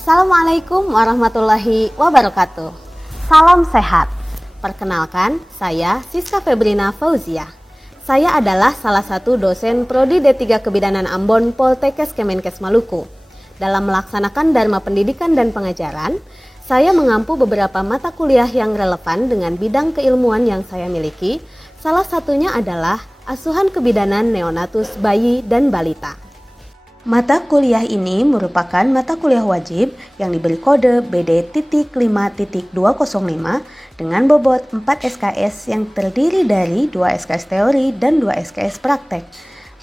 Assalamualaikum warahmatullahi wabarakatuh. Salam sehat. Perkenalkan, saya Siska Febrina Fauzia. Saya adalah salah satu dosen Prodi D3 Kebidanan Ambon Poltekkes Kemenkes Maluku. Dalam melaksanakan Dharma Pendidikan dan Pengajaran, saya mengampu beberapa mata kuliah yang relevan dengan bidang keilmuan yang saya miliki. Salah satunya adalah asuhan kebidanan neonatus bayi dan balita. Mata kuliah ini merupakan mata kuliah wajib yang diberi kode BD.5.205 dengan bobot 4 SKS yang terdiri dari 2 SKS teori dan 2 SKS praktek.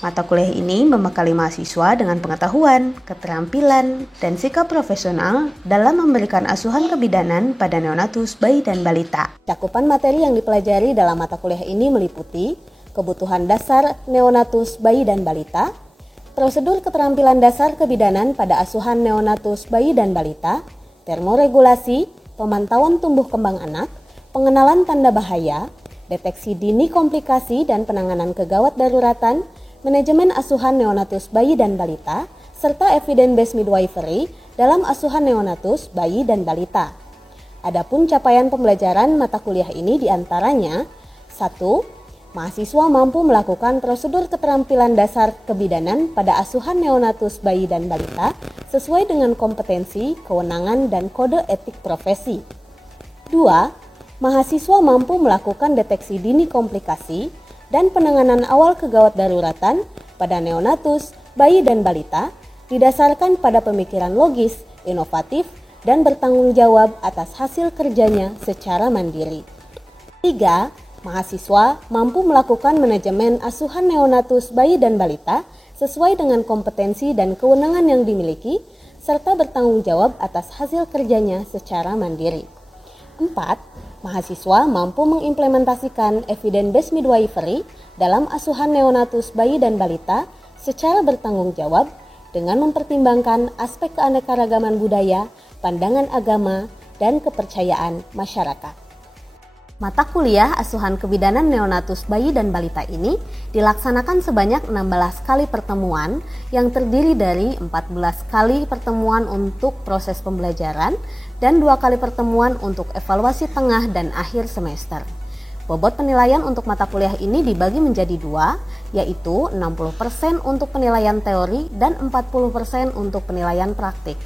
Mata kuliah ini membekali mahasiswa dengan pengetahuan, keterampilan, dan sikap profesional dalam memberikan asuhan kebidanan pada neonatus bayi dan balita. Cakupan materi yang dipelajari dalam mata kuliah ini meliputi kebutuhan dasar neonatus bayi dan balita, prosedur keterampilan dasar kebidanan pada asuhan neonatus bayi dan balita, termoregulasi, pemantauan tumbuh kembang anak, pengenalan tanda bahaya, deteksi dini komplikasi dan penanganan kegawat daruratan, manajemen asuhan neonatus bayi dan balita, serta evidence-based midwifery dalam asuhan neonatus bayi dan balita. Adapun capaian pembelajaran mata kuliah ini diantaranya 1. Mahasiswa mampu melakukan prosedur keterampilan dasar kebidanan pada asuhan neonatus bayi dan balita sesuai dengan kompetensi, kewenangan, dan kode etik profesi. 2. Mahasiswa mampu melakukan deteksi dini komplikasi dan penanganan awal kegawat daruratan pada neonatus, bayi, dan balita didasarkan pada pemikiran logis, inovatif, dan bertanggung jawab atas hasil kerjanya secara mandiri. 3. Mahasiswa mampu melakukan manajemen asuhan neonatus bayi dan balita sesuai dengan kompetensi dan kewenangan yang dimiliki, serta bertanggung jawab atas hasil kerjanya secara mandiri. 4. Mahasiswa mampu mengimplementasikan evidence-based midwifery dalam asuhan neonatus bayi dan balita secara bertanggung jawab dengan mempertimbangkan aspek keanekaragaman budaya, pandangan agama, dan kepercayaan masyarakat. Mata kuliah asuhan kebidanan neonatus bayi dan balita ini dilaksanakan sebanyak 16 kali pertemuan yang terdiri dari 14 kali pertemuan untuk proses pembelajaran dan 2 kali pertemuan untuk evaluasi tengah dan akhir semester. Bobot penilaian untuk mata kuliah ini dibagi menjadi 2, yaitu 60% untuk penilaian teori dan 40% untuk penilaian praktik.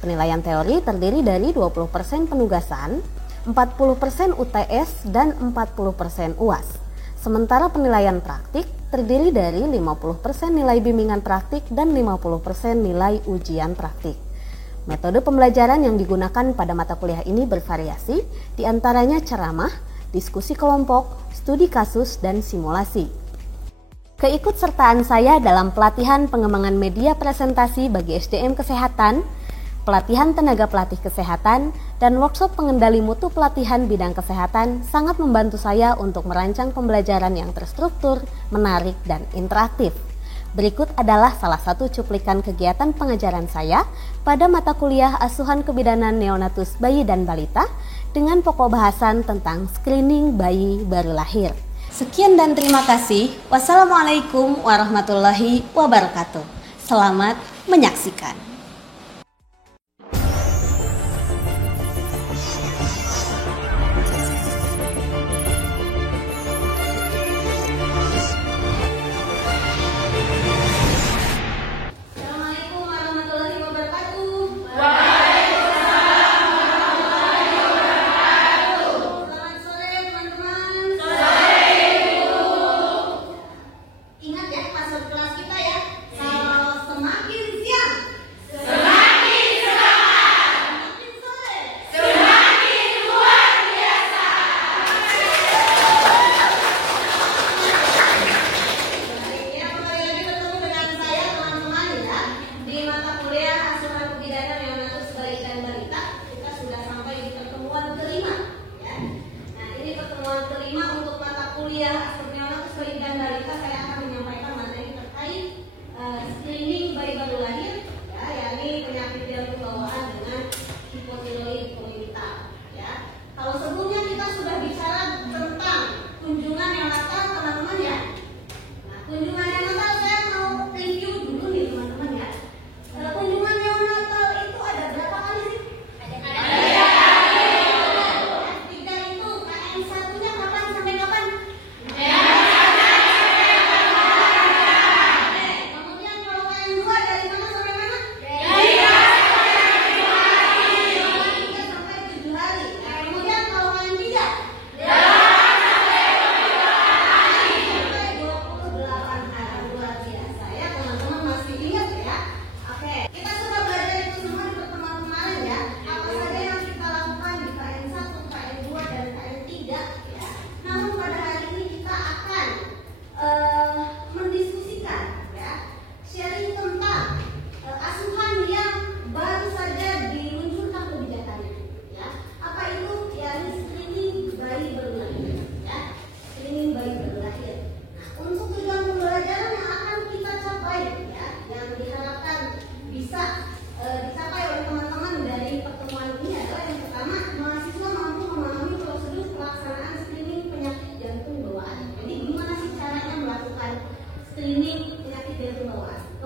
Penilaian teori terdiri dari 20% penugasan, 40% UTS, dan 40% UAS. Sementara penilaian praktik terdiri dari 50% nilai bimbingan praktik dan 50% nilai ujian praktik. Metode pembelajaran yang digunakan pada mata kuliah ini bervariasi, diantaranya ceramah, diskusi kelompok, studi kasus, dan simulasi. Keikutsertaan saya dalam pelatihan pengembangan media presentasi bagi SDM Kesehatan, pelatihan tenaga pelatih kesehatan, dan workshop pengendali mutu pelatihan bidang kesehatan sangat membantu saya untuk merancang pembelajaran yang terstruktur, menarik, dan interaktif. Berikut adalah salah satu cuplikan kegiatan pengajaran saya pada mata kuliah asuhan kebidanan neonatus bayi dan balita dengan pokok bahasan tentang screening bayi baru lahir. Sekian dan terima kasih. Wassalamualaikum warahmatullahi wabarakatuh. Selamat menyaksikan. Ingat ya, masuk kelas kita ya. Semakin siang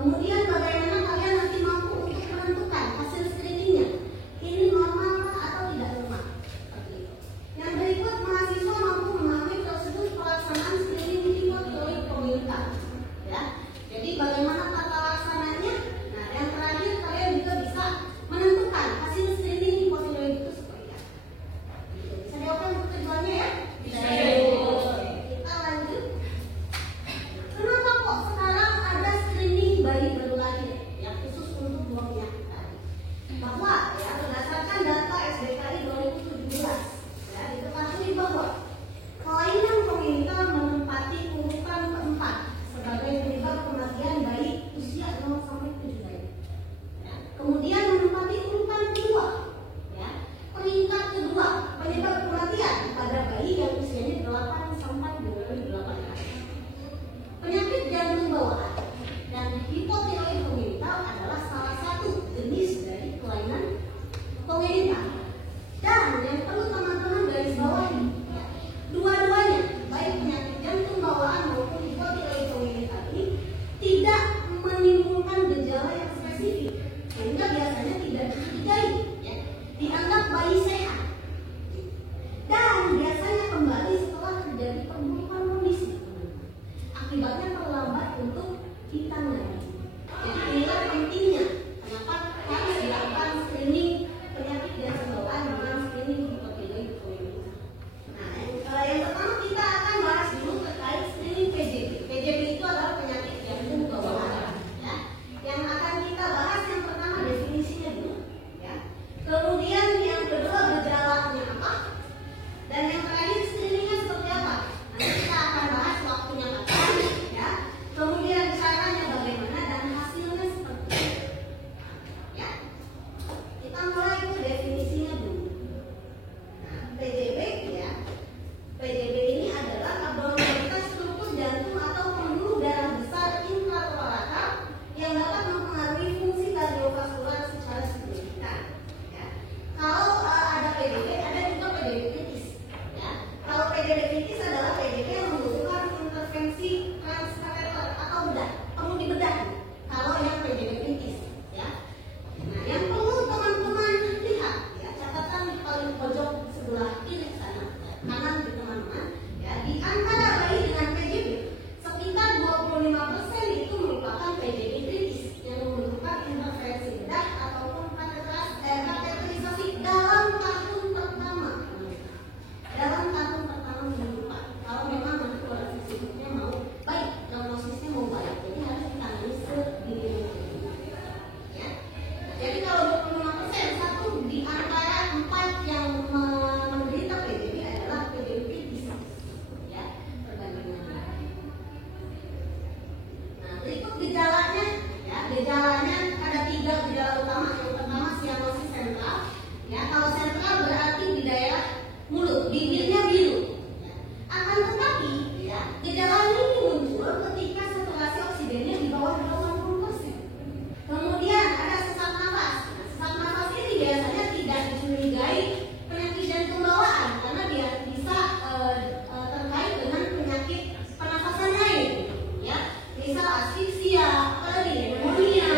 Kemudian bagaimana kalian nanti mampu untuk menentukan hasil screeningnya, ini normal atau tidak normal, seperti itu. Yang berikut, mahasiswa mampu memahami prosedur pelaksanaan screening dibuat oleh pemerintah. Ya, jadi bagaimana tata laksananya? Nah, yang terakhir kalian juga bisa menentukan hasil screening hipothyroid itu seperti apa. Bisa dilakukan untuk tujuannya ya? Bisa. Kita lanjut. Kenapa kok sekarang ada screening bayi baru lahir yang khusus untuk dua penyakit tadi? Bahwa ya berdasarkan data SDKI 2017 ya diketahui bahwa kelainan kongenital menempati urutan keempat sebagai penyebab kematian bayi usia 0 sampai 7 tahun. Ya, kemudian menempati urutan kedua ya peringkat kedua penyebab kematian pada bayi yang usianya 8 sampai 28 tahun. Penyakit jantung bawaan dan hipothyroid kongenital adalah salah satu jenis dari kelainan kongenital. Dan yang perlu teman-teman garis bawahi, ya, dua-duanya, baik penyakit jantung bawaan maupun hipothyroid kongenital ini tidak menimbulkan gejala yang spesifik, sehingga biasanya tidak dicurigai, ya, dianggap bayi sehat, dan biasanya kembali setelah terjadi perburukan kondisi. Akibatnya terlambat untuk ditangani. Jadi inilah pentingnya kenapa harus dilakukan screening penyakit jantung bawaan dengan screening hipothyroid kongenital. Nah, yang pertama kita akan bahas dulu terkait screening PJB. PJB itu adalah penyakit jantung bawaan. Ya. Yang akan kita bahas yang pertama definisinya dulu. Ya. Kemudian yang kedua gejalanya apa? Dan yang terakhir screeningnya seperti apa? Nanti kita akan bahas waktunya kapan, ya. Kemudian caranya bagaimana dan hasilnya seperti apa. Ya. Kita mulai ke definisinya dulu. Nah, PJB ya. PJB ini adalah abnormalitas struktur jantung atau pembuluh darah besar intratorakal yang dapat mempengaruhi fungsi kardiovaskular secara signifikan. Ya. Kalau ada PJB, ada juga PJB kritis. Ya. Kalau PJB kritis adalah PJB yang membutuhkan intervensi transkateter atau bedah, perlu dibedah. Kalau yang PJB kritis, ya. Nah, yang perlu teman-teman lihat, ya, catatan di paling pojok sebelah kiri sana, ya, kanan di teman-teman, ya, di antara bayi dengan PJB sekitar 25% itu merupakan PJB kritis yang membutuhkan intervensi bedah ataupun kateterisasi dalam tahun pertama. Dalam tahun pertama kehidupan, kalau memang nanti kondisi fisiknya mau baik, prognosisnya mau baik, jadi harus ditangani sedini mungkin. Ya. Jadi kalau 25% satu di antara 4 yang menderita PJB adalah PJB kritis. Ya, perbandingannya. Nah, berikut gejalanya. Ya, gejalanya ada 3 gejala utama. Yang pertama sianosis sentral. Ya, kalau sentral berarti di daerah mulut, bibirnya biru. Ya. Akan tetapi, ya, gejala ini muncul ketika saturasi oksigennya di bawah 80%. Kemudian ada sesak nafas. Nah, sesak nafas ini biasanya tidak dicurigai penyakit jantung bawaan karena dia bisa terkait dengan penyakit pernafasan lain. Ya, misal asfiksia, pneumonia,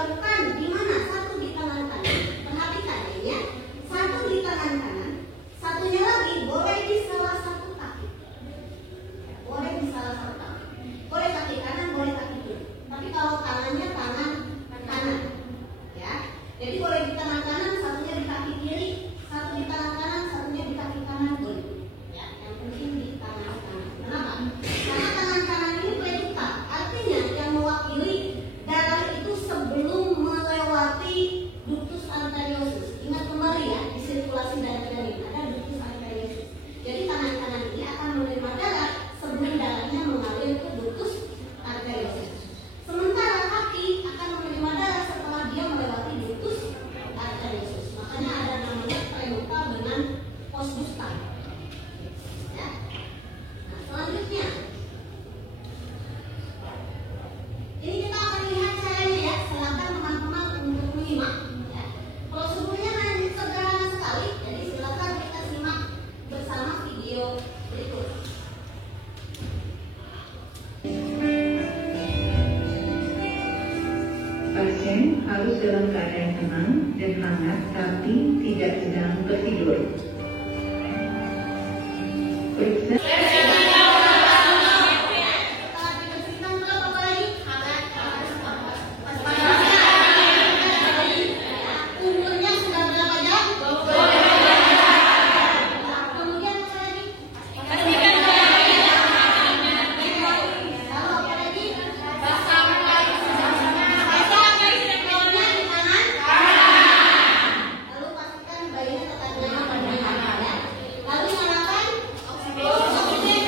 dilakukan di mana? Satu di tangan kanan. Perhatikan ya. Satu di tangan kanan, satunya lagi boleh di salah satu kaki. Boleh di salah satu kaki. Boleh kaki kanan, boleh kaki kiri. Tapi kalau tangannya tangan kanan, ya. Jadi boleh di tangan kanan, satunya di kaki kiri, satu di tangan kanan, satunya di kaki kanan boleh. Ya, yang penting di tangan kanan. Kenapa? Karena tangan kanan ini predikta, artinya yang mewakili darah itu sebelum melewati ductus arteriosus. Ingat kembali ya, di sirkulasi darah kita ini ada ductus arteriosus. Jadi tangan kanan ini akan menerima darah sebelum darahnya mengalir ke ductus arteriosus. Sementara kaki akan menerima darah setelah dia melewati ductus arteriosus. Makanya ada namanya premuka dengan posbusta. Ya. Nah, selanjutnya ini kita akan lihat caranya ya. Silakan teman-teman untuk menyimak. Ya. Prosedurnya sederhana sekali. Jadi silakan kita simak bersama video berikut. Pasien harus dalam keadaan tenang dan hangat tapi tidak sedang tertidur. Periksa Setelah dibersihkan berapa kali? Umurnya sudah berapa jam? Kemudian apa lagi? Lalu apa lagi? Pasang kainnya di kanan. Lalu pastikan bayinya tetap nyaman pada ya. Lalu nyalakan oksigen.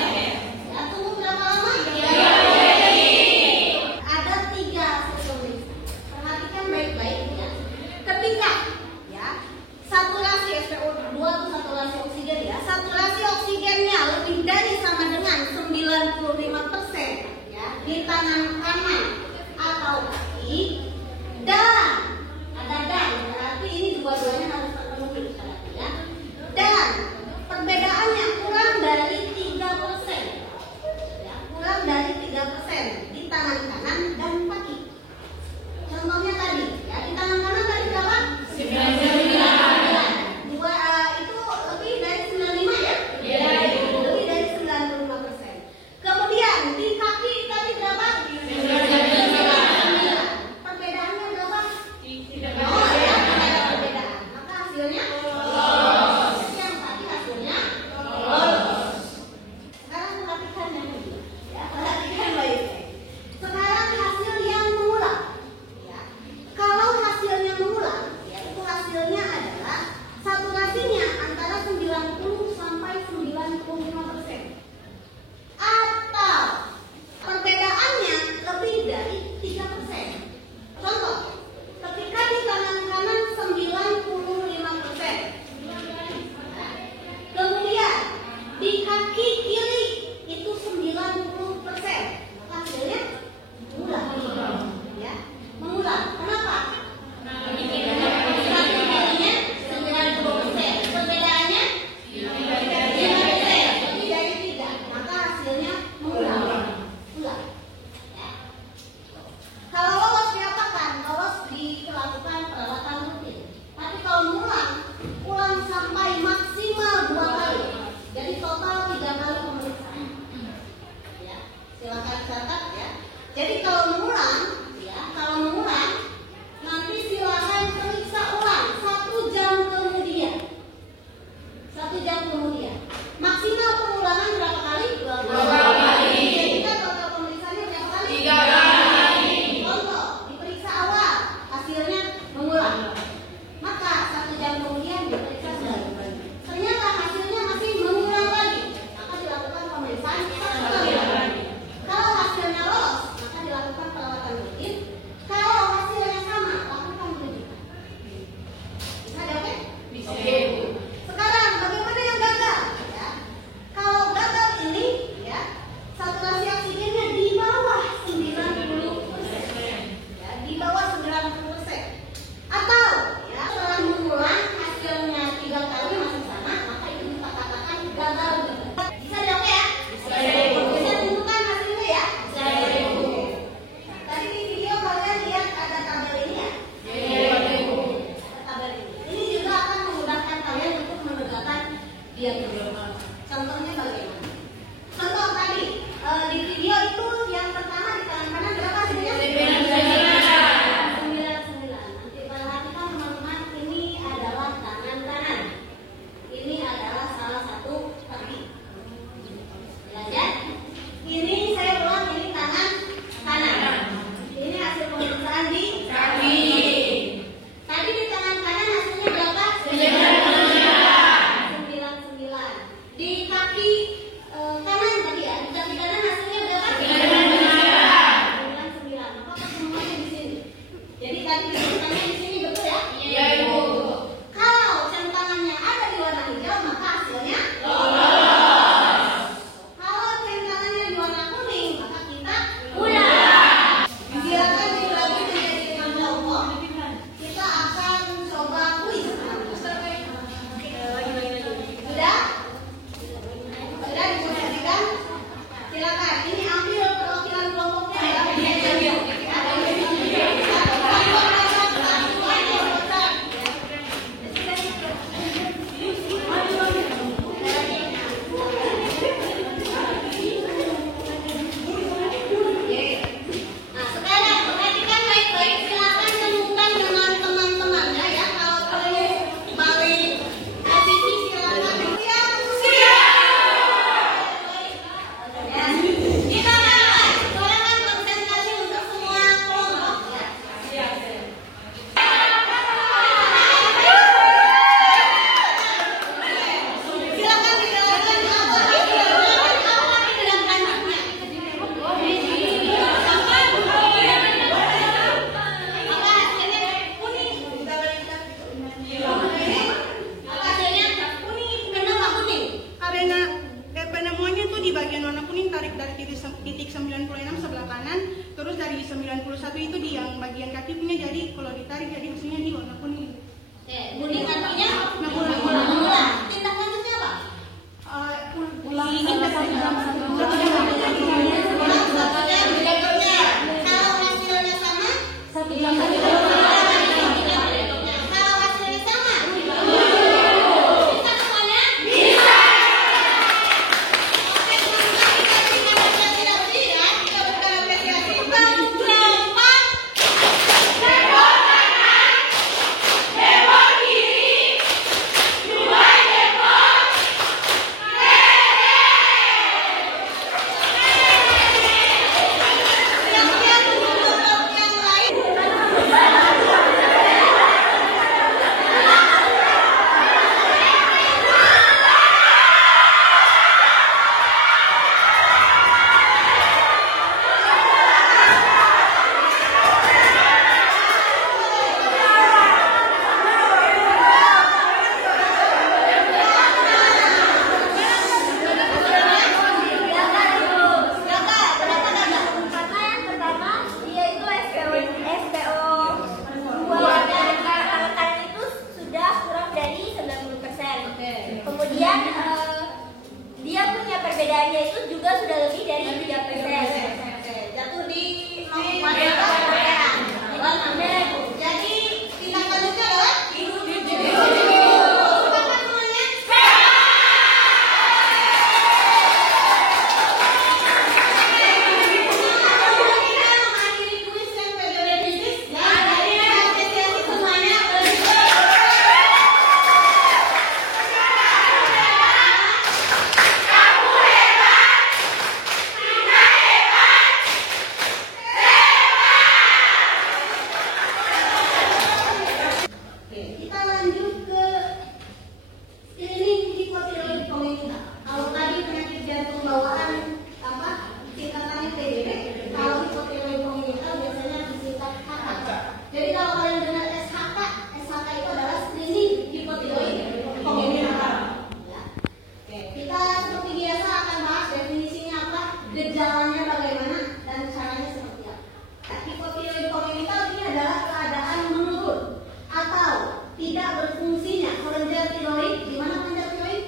menurun atau tidak berfungsinya kelenjar tiroid. Di mana kelenjar tiroid?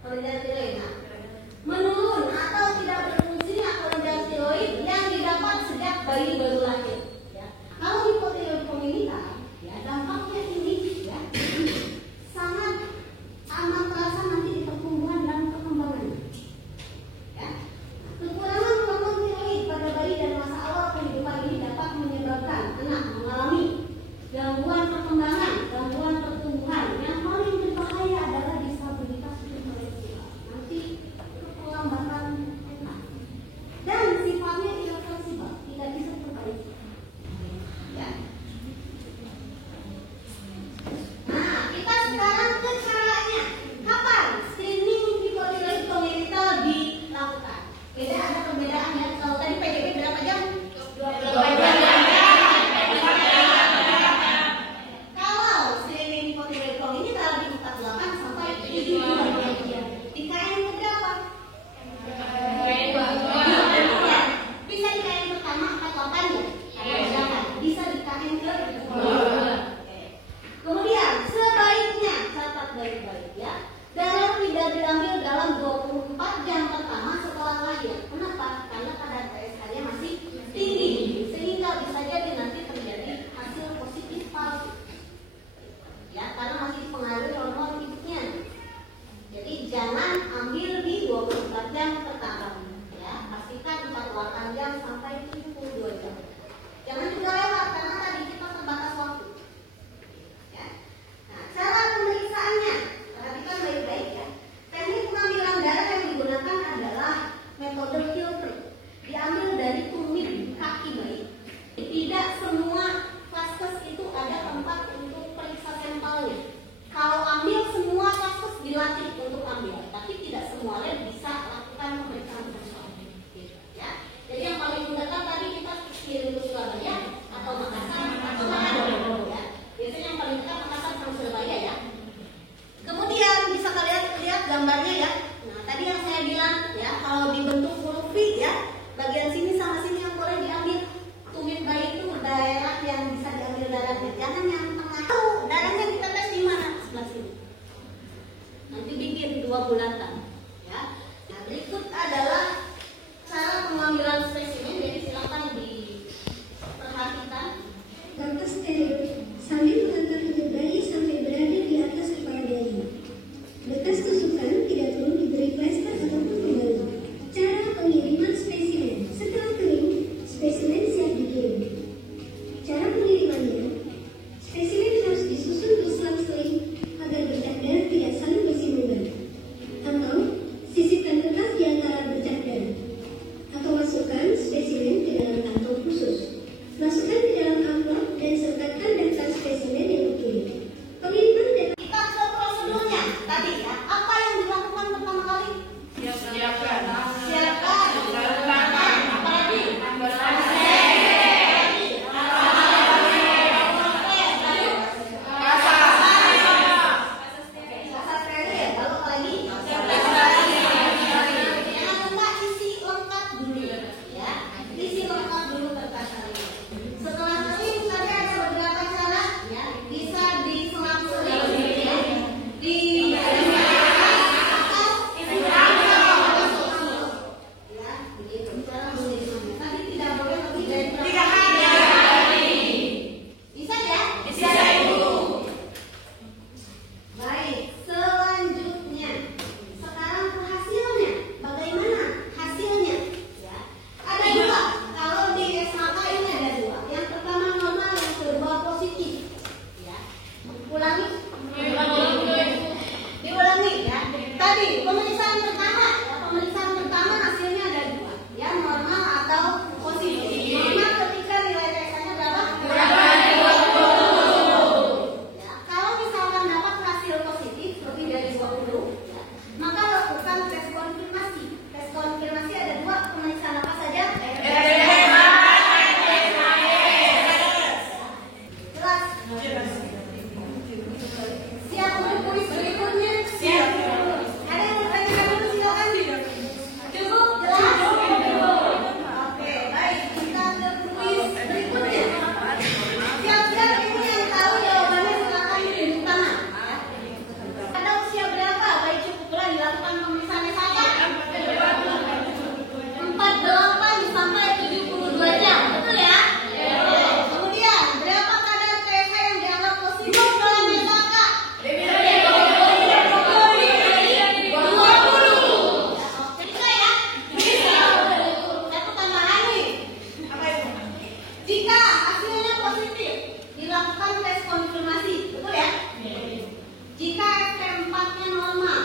Kelenjar tiroid. Nah, menurun atau tidak berfungsinya kelenjar tiroid yang didapat sejak bayi baru lahir. Ya. Kalau hipotiroid congenital, ya dampaknya ini ya sangat amat terasa nanti di pertumbuhan dan perkembangan. Ya. Kekurangan hormon tiroid pada bayi dan masa awal kehidupan ini dapat menyebabkan anak mengalami gangguan perkembangan, gangguan pertumbuhan. Yang paling berbahaya adalah disabilitas intelektual. Nanti kelambatan otak dan sifatnya irreversibel, tidak bisa diperbaiki. Ya. Nah, kita sekarang ke caranya. Kapan screening hipotiroid congenital dilakukan? Beda, ada perbedaan ya. Kalau tadi PDB berapa jam? 24 jam. Kalau screening hipotiroid congenital di 48 sampai 72 jam. Di KM berapa? Bisa di KM pertama 48 ya? Bisa di KM kedua. Kemudian sebaiknya catat baik-baik ya. Darah tidak diambil dalam 24 jam pertama setelah lahir. Kenapa? Karena kadar PSH-nya masih tinggi, sehingga bisa jadi nanti terjadi hasil positif palsu. Ya, karena masih dipengaruhi hormon ibunya. Jadi jangan ambil di 24 jam pertama. Ya, pastikan 48 jam sampai 72 jam. Jangan juga lewat karena tadi kita terbatas waktu. Ya. Nah, cara pemeriksaannya perhatikan baik-baik ya. Teknik pengambilan darah yang digunakan adalah metode filter. Diambil dari tumit kaki bayi. Tidak semua vaskes itu ada tempat untuk periksa sampelnya. Kalau ambil semua vaskes dilatih untuk ambil, tapi tidak semua lab bisa lakukan pemeriksaan sampel. Gitu, ya. Jadi yang paling mudah kan tadi kita kirim ke Surabaya atau Makassar atau Manado ya. Biasanya yang paling dekat Makassar sama Surabaya ya. Kemudian bisa kalian lihat gambarnya ya. Nah, tadi yang saya bilang ya, kalau dibentuk huruf V ya, bagian sini sama sini yang boleh diambil. Tumit bayi itu daerah yang bisa diambil darahnya. Jangan yang tengah. Darahnya kita tes di mana? Sebelah sini. Nanti bikin 2 bulatan ya. Nah, berikut adalah cara pengambilan spesimen. Jadi silakan diperhatikan. Langkah steril sambil mengantar hidup bayi sampai berada di atas kepala bayi. Bekas tusukan tidak perlu diberi plester ataupun pembalut. Cara pengiriman spesimen. Setelah kering, spesimen siap dikirim. Cara pengirimannya, spesimen harus disusun berselang-seling agar bercak darah tidak saling bersinggungan. Atau sisipkan kertas di antara bercak darah. Atau masukkan spesimen ke dalam kantong khusus. Masukkan ke dalam amplop dan sertakan daftar spesimen yang dikirim. Pengiriman dan Kita ke prosedurnya tadi ya. Apa yang dilakukan pertama kali? Siapkan. Apalagi? Jangan lupa isi lengkap dulu ya. Isi lengkap dulu kertas kalian. positif, dilakukan tes konfirmasi, betul ya? Jika SP4-nya normal,